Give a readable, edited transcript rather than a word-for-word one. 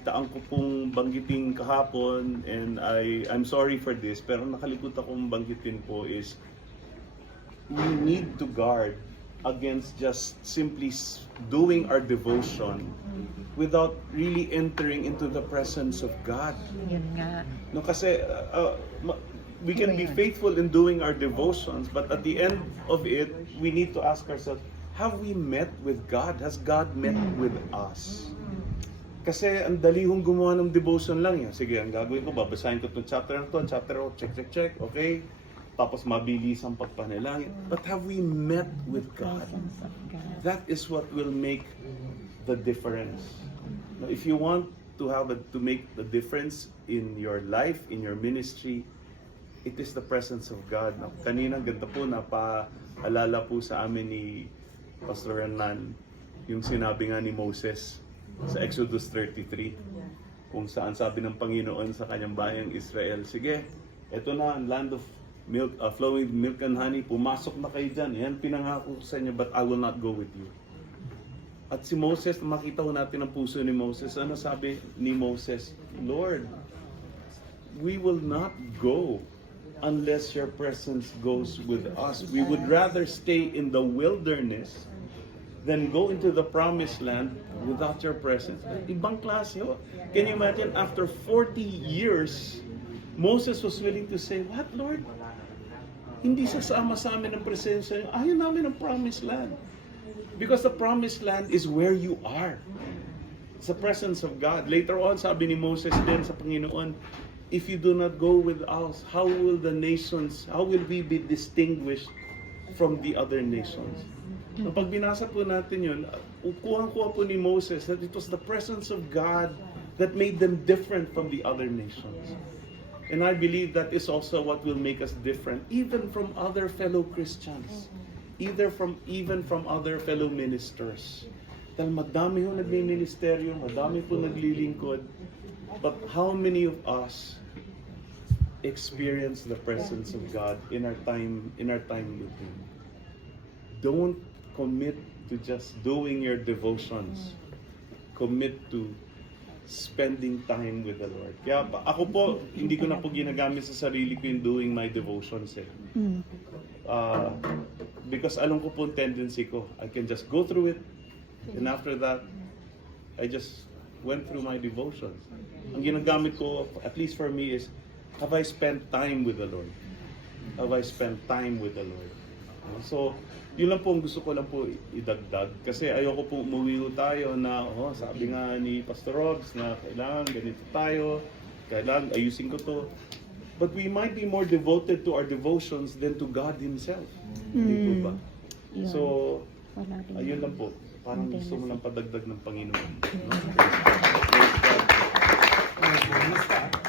Taan ko pong banggitin kahapon and I'm sorry for this, pero nakalimutan kong banggitin po is we need to guard against just simply doing our devotion without really entering into the presence of God. Yun nga. No, kasi we can be faithful in doing our devotions, but at the end of it, we need to ask ourselves, have we met with God? Has God met with us? Kasi ang dali hong gumawa ng devotion lang yan. Sige, ang gagawin ko, babasahin ko itong chapter na ito, chapter 0, check, okay? Tapos mabilis ang pagpanalangin. But have we met with God? That is what will make the difference. Now, if you want to make the difference in your life, in your ministry, it is the presence of God. Now, kanina ganda po, napaalala po sa amin ni Pastor Hernan yung sinabi nga ni Moses sa Exodus 33, kung saan sabi ng Panginoon sa kanyang bayang Israel, sige, eto na ang land of milk, flowing milk and honey, pumasok na kayo dyan, yan pinangako ko sa inyo, but I will not go with you. At si Moses, makita ko natin ang puso ni Moses, ano sabi ni Moses? Lord, we will not go unless your presence goes with us. We would rather stay in the wilderness than go into the promised land without your presence. Ibang klase ho. Can you imagine, after 40 years, Moses was willing to say, what, Lord? Hindi sasama sa amin ang presensya niyo. Ayaw namin ang promised land. Because the promised land is where you are. It's the presence of God. Later on, sabi ni Moses din sa Panginoon, if you do not go with us, how will we be distinguished from the other nations? Pag binasa po natin yun, kuha po ni Moses that it was the presence of God that made them different from the other nations. And I believe that is also what will make us different, even from other fellow Christians, even from other fellow ministers. Dahil madami ho nagmi-ministeryo, madami po naglilingkod, but how many of us experience the presence of God in our time with Him? Don't commit to just doing your devotions. Commit to spending time with the Lord. Kaya ako po, hindi ko na po ginagamit sa sarili ko yung doing my devotions eh. Because alam ko po ang tendency ko. I can just go through it, and after that, I just went through my devotions. Ang ginagamit ko, at least for me, is have I spent time with the Lord? Have I spent time with the Lord? So, yun lang po ang gusto ko lang po idagdag. Kasi ayoko po umuwi tayo na, sabi nga ni Pastor Robs na kailangan ganito tayo, kailangan ayusin ko to. But we might be more devoted to our devotions than to God Himself. Hindi po ba? So, ayun lang po. Parang gusto mo lang padagdag ng Panginoon. Praise God.